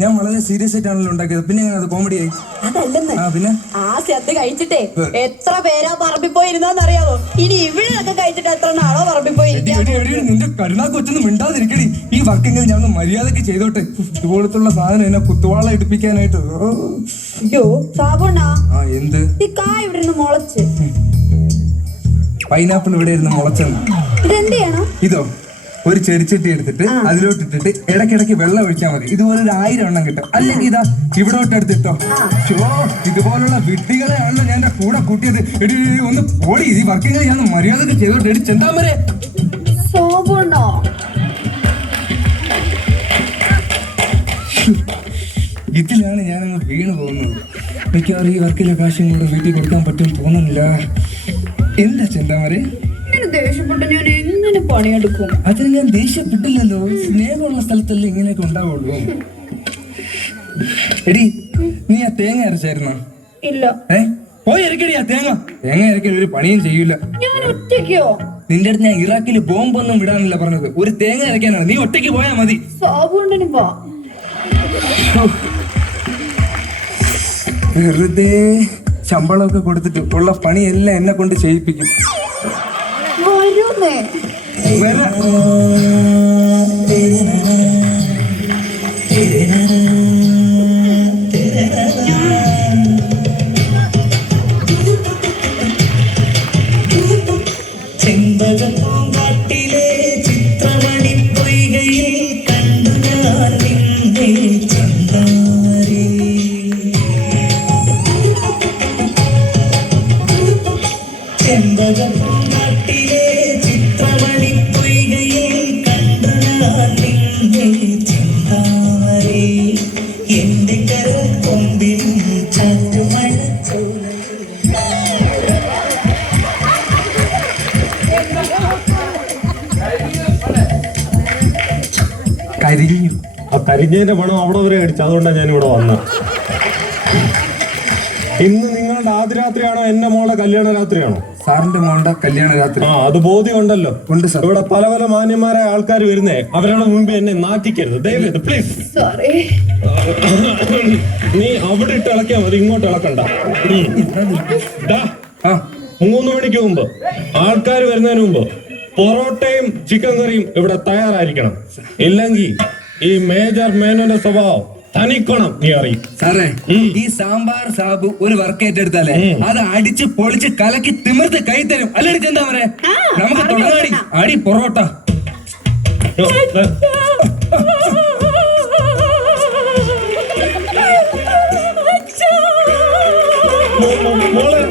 ഞാൻ വളരെ സീരിയസ് ആയിട്ടാണല്ലോ ഉണ്ടാക്കിയത്. പിന്നെ അത് കോമഡി ആയി. അതല്ലെന്ന് പിന്നെ ആദ്യം അത് കഴിച്ചിട്ടേ എത്ര പേരാ പറമ്പിൽ പോയിരുന്നറിയാവോ? ഇനി ഇവിടെയൊക്കെ കഴിച്ചിട്ട് എത്ര നാളോ പറമ്പിൽ പോയി നിന്റെ കരുണാക്ക് വെച്ചൊന്നും മിണ്ടാതിരിക്കടി. ഈ വർക്കെങ്കിലും ഞാൻ മര്യാദക്ക് ചെയ്തോട്ടെ. ഇതുപോലത്തുള്ള സാധനം എന്നെ കുത്തുവാള ഇടിപ്പിക്കാനായിട്ട്. അയ്യോ സാബുണ്ണാ, എന്ത് ഈ കായ ഇവിടെ ഇരുന്ന് മുളച്ച്? പൈനാപ്പിൾ ഇവിടെ ഇരുന്ന് മുളച്ചെന്ന്. ഇതെന്ത് ചെയ്യണം? ഇതോ, ഒരു ചെടിച്ചട്ടി എടുത്തിട്ട് അതിലോട്ടിട്ടിട്ട് ഇടയ്ക്കിടയ്ക്ക് വെള്ളം ഒഴിച്ചാൽ മതി. ഇതുപോലെ ഒരു 1000 എണ്ണം കിട്ടും. അല്ലെങ്കിൽ ഇതാ ഇവിടോട്ട് എടുത്തിട്ടോ. ഇതുപോലുള്ള വിഡ്ഢികളെയാണല്ലോ ഞാൻ എന്റെ കൂടെ കൂട്ടിയത്. എടി ഒന്ന് പോടി. ഈ വർക്കിങ്ങൾ ഞാൻ മര്യാദക്ക് ചെയ്തോട്ടെ. എടി ചെന്താമരെ, ഇതിലാണ് ഞാനങ്ങ് വീണ് പോകുന്നത്. മിക്കവാറും ഈ വർക്കിലെ കാശും കൂടെ വീട്ടിൽ കൊടുക്കാൻ പറ്റും തോന്നുന്നില്ല. എന്താ ചെന്താമരെ ദേഷ്യപ്പെട്ട് ഞാൻ എങ്ങനെ പണിയെടുക്കും? അതിന് ഞാൻ ദേഷ്യപ്പെട്ടില്ലല്ലോ. സ്നേഹമുള്ള സ്ഥലത്തല്ലേ ഇങ്ങനെയൊക്കെ ഉണ്ടാവുള്ളൂ. എടി, നീ ആ തേങ്ങ അരച്ചായിരുന്നോ? ഇല്ല. പോയി ഇറക്കടി ആ തേങ്ങ. തേങ്ങ ഇറക്കൽ ഒരു പണിയും ചെയ്യൂല. ഞാൻ ഒറ്റയ്ക്കോ? നിന്റെ അടുത്ത് ഞാൻ ഇറാഖിൽ ബോംബൊന്നും വിടാനില്ല പറഞ്ഞത്. ഒരു തേങ്ങ ഇറക്കാനാണ്. നീ ഒറ്റയ്ക്ക് പോയാ മതി. വെറുതെ ശമ്പളമൊക്കെ കൊടുത്തിട്ട് ഉള്ള പണിയെല്ലാം എന്നെ കൊണ്ട് ചെയ്യിപ്പിക്കും. ചെമ്പകപ്പൂങ്കാട്ടിലെ ചിത്രമണി പൊയ്കയിൽ കണ്ടു ഞാൻ നിന്നെ ചന്ദാരി. ചെമ്പകപ്പൂങ്കാട്ടിലെ ചിത്രമണി പൊയ്കയിൽ കണ്ടു ഞാൻ നിന്നെ ചന്ദാരി. എന്റെ കരക്കൊമ്പിൽ ചാറ്റുമഴ കരിഞ്ഞു. ആ കരിഞ്ഞതിന്റെ പണം അവിടെ വരെ അടിച്ചു. അതുകൊണ്ടാണ് ഞാൻ ഇവിടെ വന്നത്. ഇന്ന് നിങ്ങളുടെ ആദ്യ രാത്രിയാണോ എന്റെ മോളെ കല്യാണ രാത്രിയാണോ? സാറിന്റെ മോളുടെ കല്യാണ രാത്രി. അത് ബോധ്യം ഉണ്ടല്ലോ. ഉണ്ട് സാർ. ഇവിടെ പല പല മാന്യന്മാരായ ആൾക്കാർ വരുന്നേ. അവരുടെ മുമ്പ് എന്നെ നാറ്റിക്കരുത് ദയവേത് പ്ലീസ്. നീ അവിടെ ഇട്ട് ഇളക്കിയാ മതി, ഇങ്ങോട്ട് ഇളക്കണ്ട. 3 മണിക്ക് മുമ്പ് ആൾക്കാർ വരുന്നതിന് മുമ്പ് പൊറോട്ടയും ചിക്കൻ കറിയും ഇവിടെ തയ്യാറായിരിക്കണം. ഇല്ലെങ്കിൽ ഈ മേജർ മേനോന്റെ സ്വഭാവം തനിക്കണം നീ അറിയും. സാറേ, ഈ സാമ്പാർ സാബ് ഒരു വർക്ക് ഏറ്റെടുത്താലേ അത് അടിച്ച് പൊളിച്ച് കലക്കി തിമിർത്ത് കൈ തരും. അല്ലേ ചെന്താമരെ? നമുക്ക് തുടങ്ങാടി. അടി പൊറോട്ട. മോളെ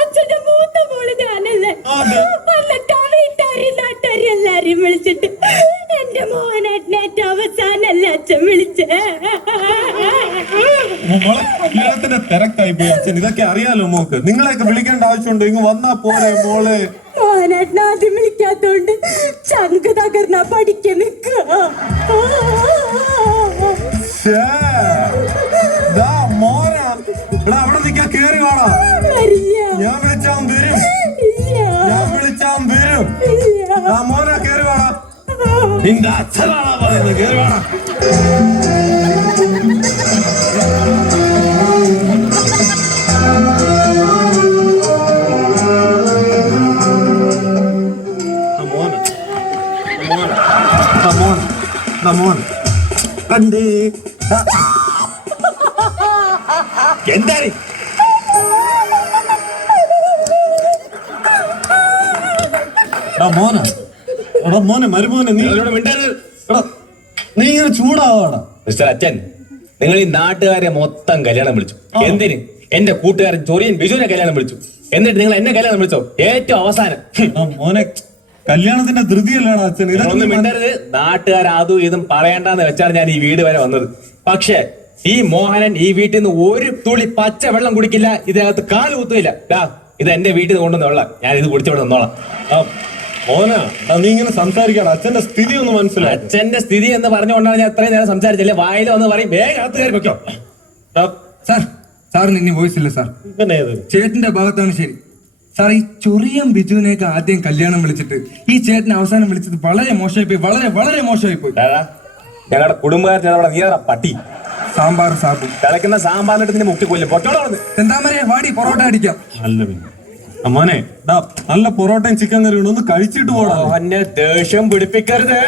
അച്ഛന്റെ മൂത്ത മോള് ഞാനല്ലേ? നാട്ടുകാരി എല്ലാരെയും വിളിച്ചിട്ട് എന്റെ മോഹനേട്ടനെ ഏറ്റവും അവസാനല്ലേ അച്ഛൻ വിളിച്ചേ. കല്യാണത്തിന്റെ തിരക്കായി പോയി അച്ഛൻ. ഇതൊക്കെ അറിയാലോ മോക്ക്. നിങ്ങളെയൊക്കെ വിളിക്കേണ്ട ആവശ്യമുണ്ടോ? ഇങ്ങ് വന്നാ പോരെ മോളെ. മോഹനേട്ടൻ ആദ്യം വിളിക്കാത്തോണ്ട് ചങ്ക് തകർന്ന പഠിക്കാൻ നിൽക്കുക. അവിടെ നിൽക്കാൻ കേറി വാടാ. ഞാൻ വിളിച്ചാൻ വരും. മോനെ കേറി വാടാ. നിന്റെ അച്ഛനാണോ പറയുന്നത്? കേറി വാടാ. എന്താ മോനെ മരുമോനെ നീ നീ ഇങ്ങനെ ചൂടാവാടാ. മിസ്റ്റർ അച്ഛൻ, നിങ്ങൾ ഈ നാട്ടുകാരെ മൊത്തം കല്യാണം വിളിച്ചു. എന്തിന്? എന്റെ കൂട്ടുകാരൻ ചൊറിയൻ ബിജുവിനെ കല്യാണം വിളിച്ചു. എന്നിട്ട് നിങ്ങൾ എന്നെ കല്യാണം വിളിച്ചോ? ഏറ്റവും അവസാനം മോനെ കല്യാണത്തിന്റെ ധൃതിയല്ലാണ് അച്ഛൻ. ഇതൊന്നും മിണ്ടരുത്. നാട്ടുകാർ അതും ഇതും പറയണ്ടെന്ന് വെച്ചാണ് ഞാൻ ഈ വീട് വരെ വന്നത്. പക്ഷെ ഈ മോഹനൻ ഈ വീട്ടിൽ നിന്ന് ഒരു തുള്ളി പച്ച വെള്ളം കുടിക്കില്ല. ഇതിനകത്ത് കാല് കുത്തുമില്ല. ഇത് എന്റെ വീട്ടിൽ നിന്ന് കൊണ്ടുവന്ന വെള്ളം. ഞാൻ ഇത് കുടിച്ചോടെ നിന്നോളാം. മോനാ നീ ഇങ്ങനെ സംസാരിക്കാണ്. അച്ഛന്റെ സ്ഥിതി ഒന്ന് മനസ്സിലായി. അച്ഛന്റെ സ്ഥിതി എന്ന് പറഞ്ഞുകൊണ്ടാണ് ഞാൻ അത്രയും നേരം സംസാരിച്ചല്ലേ. വായിൽ വന്ന് പറയും വേഗം അകത്ത് കയറി വെക്കോ. സാർ സാറിന് ഇനി വോയിസ് ഇല്ല സാർ. പിന്നെ ഏത് ചേട്ടന്റെ ഭാഗത്താണ് ശരി സാർ. ഈ ചൊറിയം ബിജുവിനെയൊക്കെ ആദ്യം കല്യാണം വിളിച്ചിട്ട് ഈ ചേട്ടൻ അവസാനം വിളിച്ചത് വളരെ മോശമായി പോയി, വളരെ വളരെ മോശമായി പോയി. ഞങ്ങളുടെ കുടുംബക്കാർ നീറ പട്ടി സാമ്പാർ സാബു തിളക്കുന്ന സാമ്പാറിനിട്ട് നിന്നെ മുക്കി കൊല്ലും. പൊട്ടോളാണ് ചെന്താമരെ വാടി പൊറോട്ട അടിക്കാം. അല്ല പിന്നെ മോനെ നല്ല പൊറോട്ടയും ചിക്കൻ കറിയും ഒന്ന് കഴിച്ചിട്ട് പോടാ. എന്നെ ദേഷ്യം പിടിപ്പിക്കരുത്,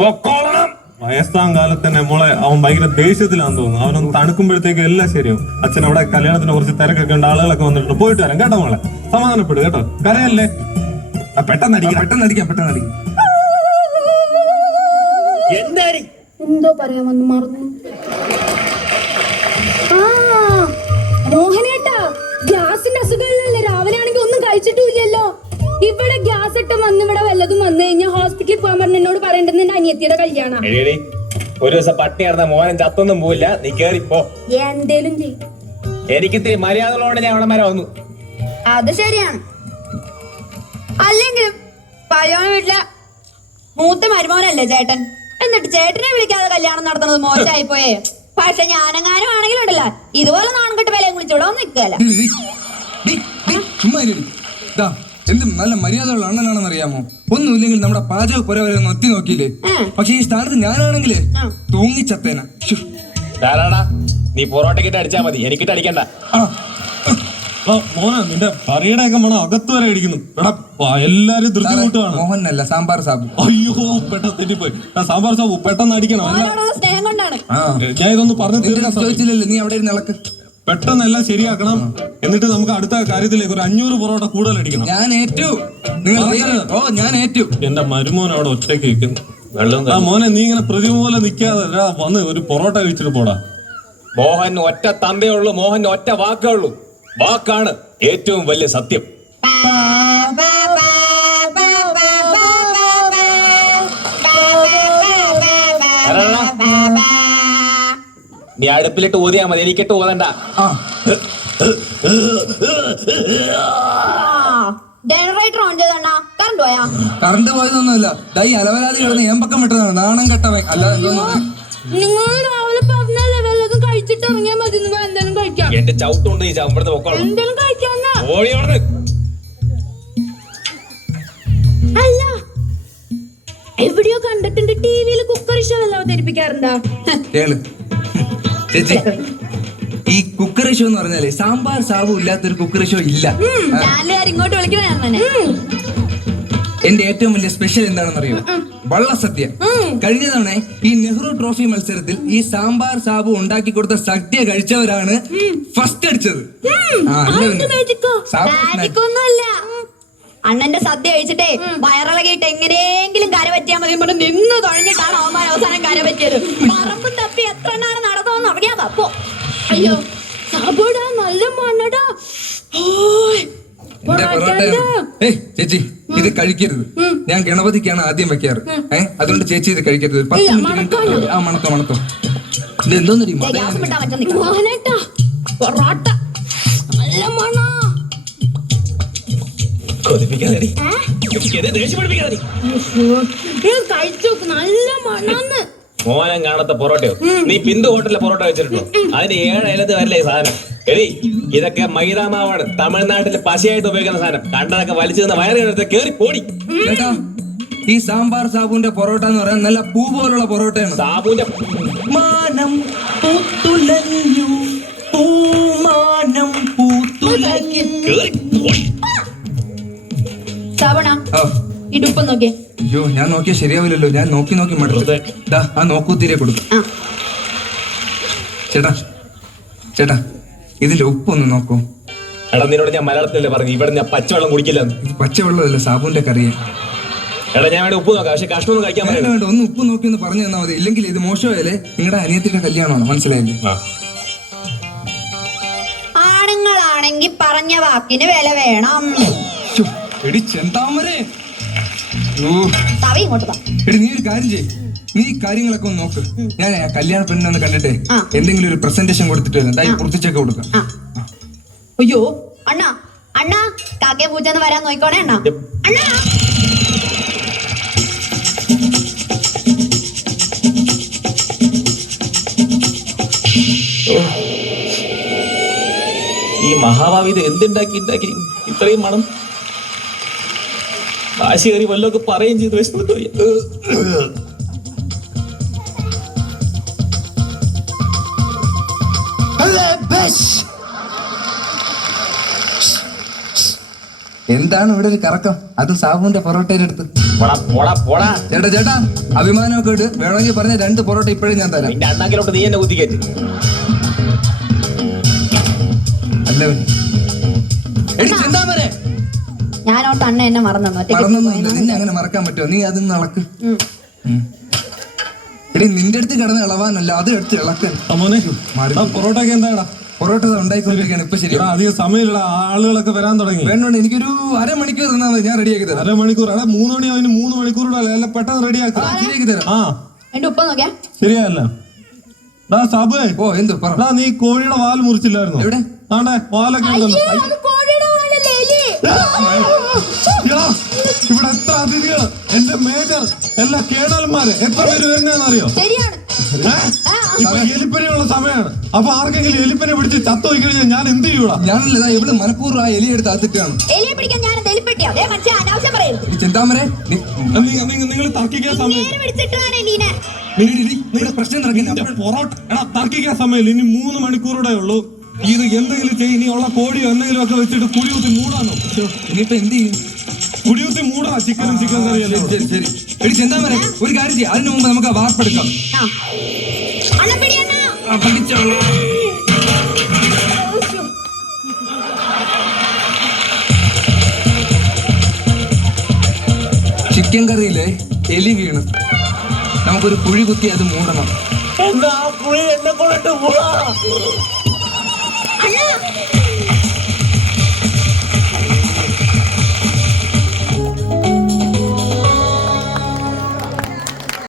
പൊക്കോളണം. വയസ്സാം കാലത്ത് തന്നെ മോളെ അവൻ ഭയങ്കര ദേഷ്യത്തിലാന്ന് തോന്നുന്നു. അവനൊന്ന് തണുക്കുമ്പോഴത്തേക്ക് എല്ലാം ശരിയാവും. അച്ഛൻ അവിടെ കല്യാണത്തിന് കുറച്ച് തിരക്കൊക്കെ ഉണ്ട്, ആളുകളൊക്കെ വന്നിട്ടുണ്ട്. പോയിട്ട് വരാം കേട്ടോ മോളെ, സമാധാനപ്പെടും കേട്ടോ. കരയല്ലേ, പെട്ടെന്ന് അടിക്കാം. എന്താടി എന്തോ പറയാമെന്ന് മറന്നു. ആ മോഹനേട്ടാ, ഗ്യാസിന്റെ അസുഖമില്ലല്ലേ? രാവിലെ ആണെങ്കിൽ ഒന്നും കഴിച്ചിട്ടില്ലല്ലോ. ഇവിടെ ഗ്യാസ് ഇട്ട് വന്ന് ഇവിടെ വല്ലതും വന്നു കഴിഞ്ഞാൽ ഹോസ്പിറ്റലിൽ പോകാൻ പറഞ്ഞ എന്നോട് പറയേണ്ടത് എന്റെ അനിയത്തിയുടെ കല്യാണം. ഒരു ദിവസം പട്ടിണി നടന്ന മോഹൻ ചത്തൊന്നും പോയില്ല. നീ കേറിപ്പോ, എന്തേലും ചെയ്യും. എനിക്കിത്തിരി മര്യാദകളോടെ ഞാൻ അവിടെ വരെ വന്നു. അത് ശരിയാണ്. അല്ലെങ്കിലും പയ്യോണ വീട്ടിലെ മൂത്ത മരുമോനല്ലേ ചേട്ടൻ, എന്നിട്ട് ചേട്ടനെ വിളിക്കാതെ കല്യാണം നടത്തുന്നത് മോശമായി പോയേ. പക്ഷെ ഞാനെങ്ങാനും ആണെങ്കിലും ഉണ്ടല്ല ഇതുപോലെ നാൺകെട്ട് വിലയും വിളിച്ചോടെ ഒന്നും നിൽക്കല്ല. എന്തും നല്ല മര്യാദയുള്ള അണ്ണനാണെന്ന് അറിയാമോ? ഒന്നുമില്ലെങ്കിൽ നമ്മുടെ പാചക പുര വരെ ഒന്ന് ഒത്തി നോക്കിയില്ലേ? പക്ഷെ ഈ സ്ഥാനത്ത് ഞാനാണെങ്കിലേ തൂങ്ങിച്ചത്തേന. നീ പൊറോട്ടക്കിട്ട് അടിച്ചാ മതി, എനിക്കിട്ട് അടിക്കണ്ട. മോനെ നിന്റെ കറിയുടെ ഒക്കെ മണം അകത്ത് വരെ അടിക്കുന്നു. എല്ലാരും ധൃതിമുട്ടാണ്. മോഹനല്ല, സാമ്പാർ സാബു. അയ്യോ പെട്ടെന്ന് തെറ്റിപ്പോയി. സാമ്പാർ സാബു പെട്ടെന്ന് അടിക്കണം. സ്നേഹം കൊണ്ടാണ്. ഞാൻ ഇതൊന്ന് പറഞ്ഞു തീർക്കാൻ ചോദിച്ചില്ലല്ലോ, നീ അവിടെ ഇളക്ക്. പെട്ടെന്ന് എല്ലാം ശരിയാക്കണം. എന്നിട്ട് നമുക്ക് അടുത്ത കാര്യത്തിലേക്ക് ഒരു 500 പൊറോട്ട കൂടുതൽ അടിക്കണം. ഞാൻ ഏറ്റു. ഞാൻ ഏറ്റു. എന്റെ മരുമോൻ അവിടെ ഒറ്റയ്ക്ക് ഇരിക്കുന്നു. വെള്ളം മോനെ നീ ഇങ്ങനെ പ്രതിമ പോലെ നിക്കാതെ വന്ന് ഒരു പൊറോട്ട കഴിച്ചിട്ട് പോടാ. മോഹൻ ഒറ്റ തന്തേ ഉള്ളൂ, മോഹൻ ഒറ്റ വാക്കേ ഉള്ളൂ. വാക്കാണ് ഏറ്റവും വലിയ സത്യം. നീ അടുപ്പിലിട്ട് ഊതിയാ മതി, എനിക്കിട്ട് ഊതണ്ട. ജനറേറ്റർ ഓൺ ചെയ്തണ്ണ. കറണ്ട് പോയാ? കറണ്ട് പോയതൊന്നുമില്ല. ദൈ അലവലാതി കിടന്ന് ഏമ്പക്കം വിട്ടതാണ്. നാണം കെട്ടവൻ. അല്ലാതെ നിങ്ങൾ രാവിലെ പറഞ്ഞല്ലേ വല്ലതും കഴിച്ചിട്ട് ഇറങ്ങിയാൽ മതി. നിങ്ങൾ എന്തെങ്കിലും കഴിക്കാം. എന്റെ ചവിട്ടുണ്ട് ഈ ചവിമ്പഴത്തെ പൊക്കോളൂ. എന്തെങ്കിലും കഴിക്കാന്ന. അല്ല, എവിടെയോ കണ്ടിട്ടുണ്ട്, ടിവിയിൽ കുക്കറി ഷോ എല്ലാം അവതരിപ്പിക്കാറുണ്ടോ? കേള് ചേച്ചി, ഈ കുക്കറി ഷോ എന്ന് പറഞ്ഞാലേ സാമ്പാർ സാബു ഇല്ലാത്തൊരു കുക്കറി ഷോ ഇല്ല. ഇങ്ങോട്ട് വിളിക്കണേ. എന്റെ ഏറ്റവും വലിയ സ്പെഷ്യൽ എന്താണെന്ന് അറിയോ? വള്ളസദ്യ. കഴിഞ്ഞ തവണ ഈ നെഹ്റു ട്രോഫി മത്സരത്തിൽ ഈ സാമ്പാർ സാബു ഉണ്ടാക്കി കൊടുത്ത സദ്യ കഴിച്ചവരാണ് ഫസ്റ്റ് അടിച്ചത്. അണ്ണന്റെ സദ്യ കഴിച്ചിട്ടേ വയറിളകിയിട്ട് എങ്ങനെയെങ്കിലും കര പറ്റിയാൽ മതി പറഞ്ഞ് നിന്ന് തുഴഞ്ഞിട്ടാണ് അവന്മാർ അവസാനം കര പറ്റിയത്. പറമ്പും തപ്പി എത്ര നാളെ നടന്നോന്ന് അറിയാതെ. അപ്പോ അയ്യോ സാബുടാ, നല്ല മണ്ണടാ. ചേച്ചി ഇത് കഴിക്കരുത്. ഞാൻ ഗണപതിക്കാണ് ആദ്യം വെക്കാറ്. അതുകൊണ്ട് ചേച്ചി ഇത് കഴിക്കരുത്. 10 മിനിറ്റ് മണത്തോ. ഇത് എന്തോന്നടി പൊറോട്ട നല്ല മണ. കഴിച്ചു നല്ല മണന്ന്. മോഹനം കാണാത്ത പൊറോട്ടയോ? നീ ബിന്ദു ഹോട്ടലിലെ പൊറോട്ട വെച്ചിട്ടുണ്ടോ? അതിന് 7 അയലത്ത് വരല്ലേ ഈ സാധനം. എടി ഇതൊക്കെ മൈദാമാവാണ്. തമിഴ്നാട്ടില് പശയായിട്ട് ഉപയോഗിക്കുന്ന സാധനം. കണ്ടതൊക്കെ വലിച്ചു നിന്ന് വയറിനടുത്ത് കേറി പോടി. ചേട്ടാ, ഈ സാമ്പാർ സാബുവിന്റെ പൊറോട്ട എന്ന് പറയാൻ നല്ല പൂ പോലുള്ള പൊറോട്ടയാണ്. സാബുവിന്റെ മാനം പൂത്തുലഞ്ഞു, പൂമാനം പൂത്തുലഞ്ഞു. ശ്രാവണ, ഇടുപ്പം നോക്കിയേ. അയ്യോ, ഞാൻ നോക്കിയാ ശരിയാവില്ലല്ലോ. ഞാൻ നോക്കി മടുത്തു. ആ നോക്കൂത്തിരെ കൊടുക്കും. ചേട്ടാ ഇതിന്റെ ഉപ്പൊന്ന് നോക്കൂ. എടാ നിന്നോട് ഞാൻ മലയാളത്തിലല്ലേ പറഞ്ഞു, ഇവിടെ ഞാൻ പച്ചവെള്ളം കുടിക്കില്ല. ഇത് പച്ചവെള്ളമല്ല, സാബുവിന്റെ കറിയാ. എടാ ഞാൻ വേണ്ടി ഉപ്പ് നോക്കാം, പക്ഷെ കഷ്ണമൊന്നും കഴിക്കാൻ പറ്റില്ല. വേണ്ട, ഒന്ന് ഉപ്പ് നോക്കി ഒന്ന് പറഞ്ഞു തന്നാൽ മതി. ഇല്ലെങ്കിൽ ഇത് മോശമായാലേ നിങ്ങളുടെ അനിയത്തിന്റെ കല്യാണമാണ്. മനസ്സിലായില്ലേ? ആണുങ്ങളാണെങ്കിൽ പറഞ്ഞ വാക്കിന് വില വേണം. എടി ചെന്താമരേ, എടി നീ ഒരു കാര്യം ചെയ്യ്. നീ കാര്യങ്ങളൊക്കെ ഒന്ന് നോക്ക്. ഞാൻ കല്യാണ പെണ്ണിനെ കണ്ടിട്ടേ എന്തെങ്കിലും ഒരു പ്രസന്റേഷൻ കൊടുത്തിട്ട് കുറിച്ചൊക്കെ കൊടുക്കാം. അയ്യോ അണ്ണാ, അണ്ണാ കാക്കയെ പൂച്ചെന്ന് വരാൻ നോക്കോണേ അണ്ണാ. അണ്ണാ മഹാഭാവി ഇത് എന്തുണ്ടാക്കി ഇത്രയും മണം കാശി കയറി വല്ലതൊക്കെ പറയുകയും ചെയ്തു വിശന്നിട്ട് പോയി. എന്താണ് ഇവിടെ ഒരു കറക്കം? അത് സാബുവിന്റെ പൊറോട്ടയുടെ അടുത്ത്. പോടാ പോടാ പോടാ. ചേട്ടാ അഭിമാനമൊക്കെ ഇട്ട് വേണമെങ്കിൽ പറഞ്ഞ 2 പൊറോട്ട ഇപ്പോഴും ഞാൻ തരാം. നിന്റെ അണ്ണാക്കിലോട്ട് നീ എന്നെ കുത്തിക്കയറ്റി. അല്ല എടി ചെന്താമരെ, ഞാനോട്ട് അണ്ണ എന്നെ മറന്നു. മറന്നൊന്നുമില്ല. നിന്നെ അങ്ങനെ മറക്കാൻ പറ്റുമോ? നീ അതിന്ന് ഇളക്ക്. എടി നിന്റെ അടുത്ത് കിടന്ന് ഇളവാനല്ല, അത് എടുത്ത് ഇളക്ക്. മോനെ പൊറോട്ടയൊക്കെ എന്താടാ? പൊറോട്ട ഉണ്ടായിക്കൊണ്ടിരിക്കുകയാണ്. ഇപ്പൊ ശരി, അധികം സമയമില്ല, ആളുകളൊക്കെ വരാൻ തുടങ്ങി. വേണ്ടോണ്ട് എനിക്കൊരു അരമണിക്കൂർ തന്നാൽ മതി, ഞാൻ റെഡിയാക്കി തരാം. അരമണിക്കൂർ? എടാ 3 മണി അതിന് 3 മണിക്കൂറൂടെ അല്ല, പെട്ടെന്ന് റെഡിയാക്കാം. ശരിയാക്കി തരാം. ആ എന്റെ ഉപ്പ നോക്കിയാ ശരിയല്ല. സാബുവേ, ഓ എന്തോ പറ. നീ കോഴിയുടെ വാല് മുറിച്ചില്ലായിരുന്നു? എവിടെ? ആണ്ടേ വാലൊക്കെ ഉണ്ടല്ലോ. യാ, ഇവിടെ എത്ര അതിഥികൾ, എന്റെ മേജർ എല്ലാ കേണൽമാര് എത്ര പേര് വരുന്നതെന്നറിയോ? ശരിയാണ്. ഇപ്പൊ എലിപ്പനിയുള്ള സമയമാണ്. അപ്പൊ ആർക്കെങ്കിലും എലിപ്പനെ പിടിച്ച് ചത്തോയി കഴിഞ്ഞാൽ ഞാൻ എന്ത് ചെയ്യൂടാ? ഞാനല്ല ഇവിടെ മനഃപൂർവ്വം ആ എലി എടുത്ത് അകത്തിട്ടാണ്. എലിയെ പിടിക്കാൻ ഞാൻ എലിപ്പെട്ടിയോ? അനാവശ്യം പറയരുത്. ചെന്താമരെ നിങ്ങൾ തർക്കിക്കാൻ സമയം പ്രശ്നം പൊറോട്ട തർക്കിക്കാൻ സമയമില്ല. ഇനി 3 മണിക്കൂറൂടെ ഉള്ളൂ. ഇത് എന്തെങ്കിലും ചെയ്യും. ഇനി ഉള്ള കോഴിയോ എന്തെങ്കിലും ഒക്കെ വെച്ചിട്ട് കുടിയൂത്തി മൂടാനോ? ഇനിയിപ്പോ എന്ത് ചെയ്യും? കുടിയൂത്തി മൂടാ ചിക്കൻ കറിയല്ലോ. ശരി എടി ചെന്താമരെ, ഒരു കാര്യം ചെയ്യാം. അതിനു മുമ്പ് നമുക്ക് ആ വാർപ്പെടുക്കാം. ചിക്കൻ കറിയിലെ എലി വീണ് നമുക്കൊരു കുഴി കുത്തി അത് മൂടണം. എന്നാ പുഴി എന്നെ കൊണ്ടിട്ട് പോവാ.